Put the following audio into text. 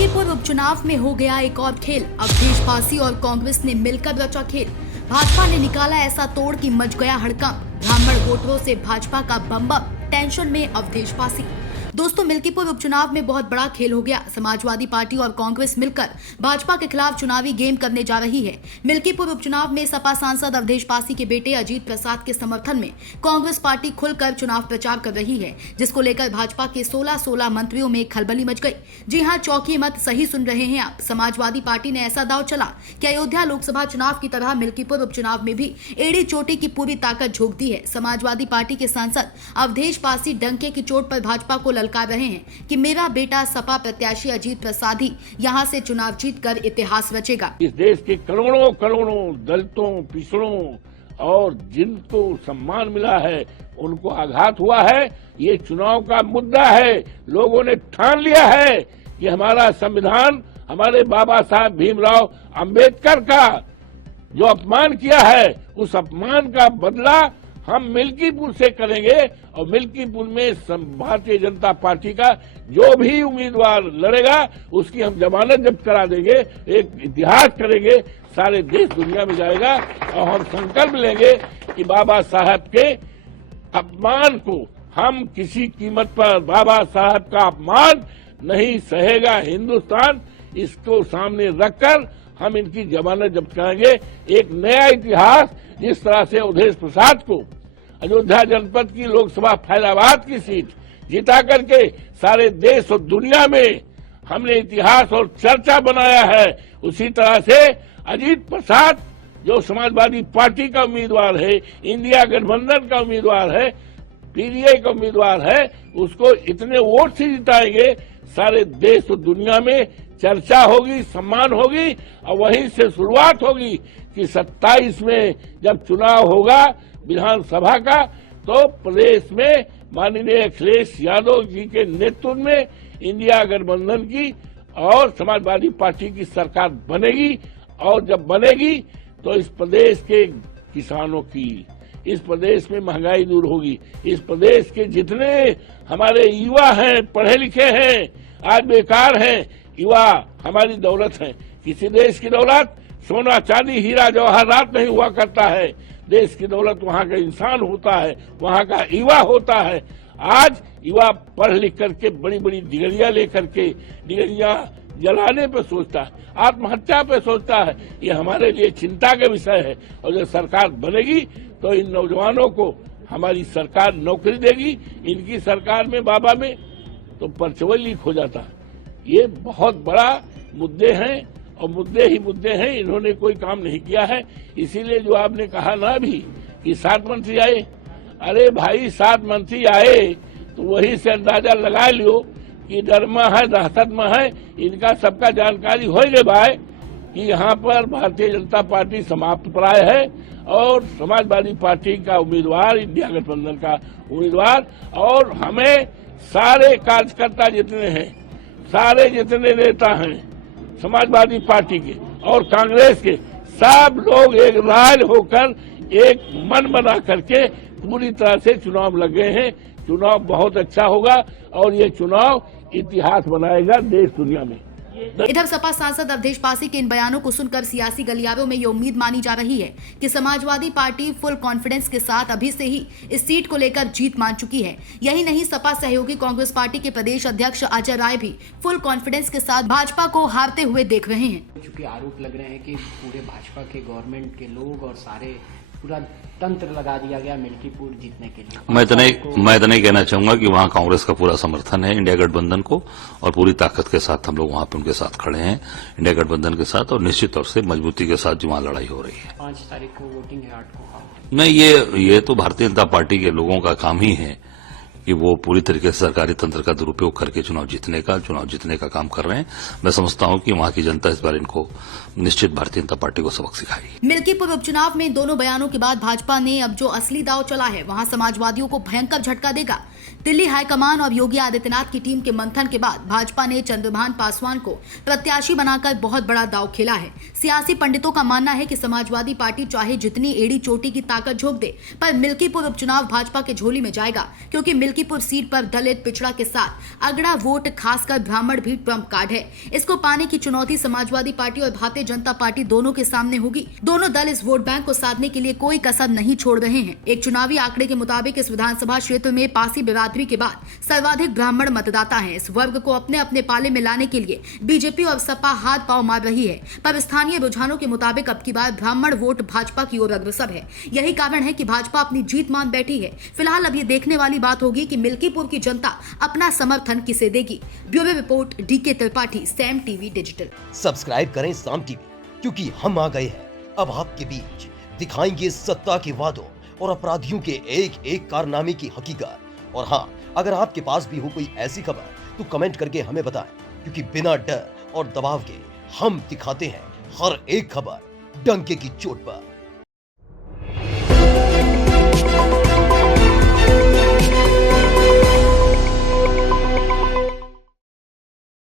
मिल्कीपुर उपचुनाव में हो गया एक और खेल। अवधेश पासी और कांग्रेस ने मिलकर रचा खेल। भाजपा ने निकाला ऐसा तोड़ कि मच गया हड़कंप। ब्राह्मण वोटरों से भाजपा का बम बम, टेंशन में अवधेश पासी। दोस्तों, मिल्कीपुर उपचुनाव में बहुत बड़ा खेल हो गया। समाजवादी पार्टी और कांग्रेस मिलकर भाजपा के खिलाफ चुनावी गेम करने जा रही है। मिल्कीपुर उपचुनाव में सपा सांसद अवधेश पासी के बेटे अजीत प्रसाद के समर्थन में कांग्रेस पार्टी खुलकर चुनाव प्रचार कर रही है, जिसको लेकर भाजपा के 16 मंत्रियों में खलबली मच गई। जी हां, चौकी मत सही सुन रहे हैं आप। समाजवादी पार्टी ने ऐसा दांव चला कि अयोध्या लोकसभा चुनाव की तरह मिल्कीपुर उपचुनाव में भी एड़ी चोटी की पूरी ताकत झोंक दी है। समाजवादी पार्टी के सांसद अवधेश पासी डंके की चोट पर भाजपा को ललकार रहे हैं कि मेरा बेटा सपा प्रत्याशी अजीत प्रसाद ही यहां से चुनाव जीतकर इतिहास रचेगा। इस देश के करोड़ों करोड़ों दलितों, पिछड़ों और जिनको सम्मान मिला है उनको आघात हुआ है। ये चुनाव का मुद्दा है। लोगों ने ठान लिया है कि हमारा संविधान, हमारे बाबा साहब भीमराव अंबेडकर का जो अपमान किया है, उस अपमान का बदला हम मिल्कीपुर से करेंगे और मिल्कीपुर में भारतीय जनता पार्टी का जो भी उम्मीदवार लड़ेगा उसकी हम जमानत जब्त करा देंगे। एक इतिहास करेंगे, सारे देश दुनिया में जाएगा और हम संकल्प लेंगे कि बाबा साहब के अपमान को हम किसी कीमत पर, बाबा साहब का अपमान नहीं सहेगा हिंदुस्तान। इसको सामने रखकर हम इनकी जमानत जब्त करेंगे। एक नया इतिहास, जिस तरह से अवधेश प्रसाद को अयोध्या जनपद की लोकसभा फैजाबाद की सीट जिता करके सारे देश और दुनिया में हमने इतिहास और चर्चा बनाया है, उसी तरह से अजीत प्रसाद जो समाजवादी पार्टी का उम्मीदवार है, इंडिया गठबंधन का उम्मीदवार है, पीडीए का उम्मीदवार है, उसको इतने वोट से जिताएंगे, सारे देश और दुनिया में चर्चा होगी, सम्मान होगी। और वहीं से शुरुआत होगी कि 27 में जब चुनाव होगा विधानसभा का, तो प्रदेश में माननीय अखिलेश यादव जी के नेतृत्व में इंडिया गठबंधन की और समाजवादी पार्टी की सरकार बनेगी। और जब बनेगी तो इस प्रदेश के किसानों की, इस प्रदेश में महंगाई दूर होगी। इस प्रदेश के जितने हमारे युवा हैं, पढ़े लिखे हैं, आज बेकार हैं, युवा हमारी दौलत है। किसी देश की दौलत सोना चांदी हीरा जवाहरात नहीं हुआ करता है। देश की दौलत वहाँ का इंसान होता है, वहाँ का युवा होता है। आज युवा पढ़ लिख करके बड़ी बड़ी डिग्रियां लेकर के डिग्रियां जलाने पे सोचता है, आत्महत्या पे सोचता है। ये हमारे लिए चिंता का विषय है। और जब सरकार बनेगी तो इन नौजवानों को हमारी सरकार नौकरी देगी। इनकी सरकार में, बाबा में तो परचवल लीक हो जाता है। ये बहुत बड़ा मुद्दे हैं और मुद्दे ही मुद्दे हैं। इन्होंने कोई काम नहीं किया है। इसीलिए जो आपने कहा ना अभी कि 7 मंत्री आए, अरे भाई 7 मंत्री आए तो वही से अंदाजा लगा लियो कि डरमा है, दहशत में है। इनका सबका जानकारी हो गए भाई कि यहाँ पर भारतीय जनता पार्टी समाप्त प्राय है और समाजवादी पार्टी का उम्मीदवार, इंडिया गठबंधन का उम्मीदवार, और हमें सारे कार्यकर्ता जितने हैं, सारे जितने नेता हैं समाजवादी पार्टी के और कांग्रेस के, सब लोग एक राय होकर एक मन बना करके पूरी तरह से चुनाव लगे हैं। चुनाव बहुत अच्छा होगा और ये चुनाव इतिहास बनाएगा देश दुनिया में। इधर सपा सांसद अवधेश पासी के इन बयानों को सुनकर सियासी गलियारों में ये उम्मीद मानी जा रही है कि समाजवादी पार्टी फुल कॉन्फिडेंस के साथ अभी से ही इस सीट को लेकर जीत मान चुकी है। यही नहीं, सपा सहयोगी कांग्रेस पार्टी के प्रदेश अध्यक्ष अजय राय भी फुल कॉन्फिडेंस के साथ भाजपा को हारते हुए देख रहे हैं। चूंकि आरोप लग रहे हैं कि पूरे भाजपा के गवर्नमेंट के लोग और सारे पूरा तंत्र लगा दिया गया मिल्कीपुर जीतने के लिए। मैं इतना ही कहना चाहूंगा कि वहां कांग्रेस का पूरा समर्थन है इंडिया गठबंधन को और पूरी ताकत के साथ हम लोग वहां पे उनके साथ खड़े हैं, इंडिया गठबंधन के साथ, और निश्चित तौर से मजबूती के साथ जो वहां लड़ाई हो रही है। 5 तारीख को वोटिंग है, 8 को नहीं, ये तो भारतीय जनता पार्टी के लोगों का काम ही है कि वो पूरी तरीके से सरकारी तंत्र का दुरुपयोग करके चुनाव जीतने का काम कर रहे हैं। मैं समझता हूं कि वहां की जनता इस बार इनको निश्चित भारतीय जनता पार्टी को सबक सिखाएगी। मिल्कीपुर उपचुनाव में दोनों बयानों के बाद भाजपा ने अब जो असली दांव चला है, वहां समाजवादियों को भयंकर झटका देगा। दिल्ली हाईकमान और योगी आदित्यनाथ की टीम के मंथन के बाद भाजपा ने चंद्रभान पासवान को प्रत्याशी बनाकर बहुत बड़ा दांव खेला है। सियासी पंडितों का मानना है कि समाजवादी पार्टी चाहे जितनी एड़ी चोटी की ताकत झोंक दे, पर मिल्कीपुर उपचुनाव भाजपा के झोली में जाएगा, क्योंकि मिल्कीपुर सीट पर दलित पिछड़ा के साथ अगड़ा वोट खासकर ब्राह्मण भी ट्रम्प कार्ड है। इसको पाने की चुनौती समाजवादी पार्टी और भारतीय जनता पार्टी दोनों के सामने होगी। दोनों दल इस वोट बैंक को साधने के लिए कोई कसर नहीं छोड़ रहे हैं। एक चुनावी आंकड़े के मुताबिक इस विधानसभा क्षेत्र में पासी बिरादरी के बाद सर्वाधिक ब्राह्मण मतदाता हैं। इस वर्ग को अपने अपने पाले में लाने के लिए बीजेपी और सपा हाथ पांव मार रही है, पर स्थानीय रुझानों के मुताबिक अब की बार ब्राह्मण वोट भाजपा की ओर अग्रसर है। यही कारण है कि भाजपा अपनी जीत मान बैठी है। फिलहाल अब ये देखने वाली बात होगी कि मिल्कीपुर की जनता अपना समर्थन किसे देगी। Bureau report, D K Tripathi, Saam TV digital. Subscribe करें साम टीवी, क्योंकि हम आ गए हैं अब आपके बीच। दिखाएंगे सत्ता के वादों और अपराधियों के एक एक कारनामे की हकीकत। और हाँ, अगर आपके पास भी हो कोई ऐसी खबर तो कमेंट करके हमें बताएं, क्योंकि बिना डर और दबाव के हम दिखाते हैं हर एक खबर डंके की चोट पर।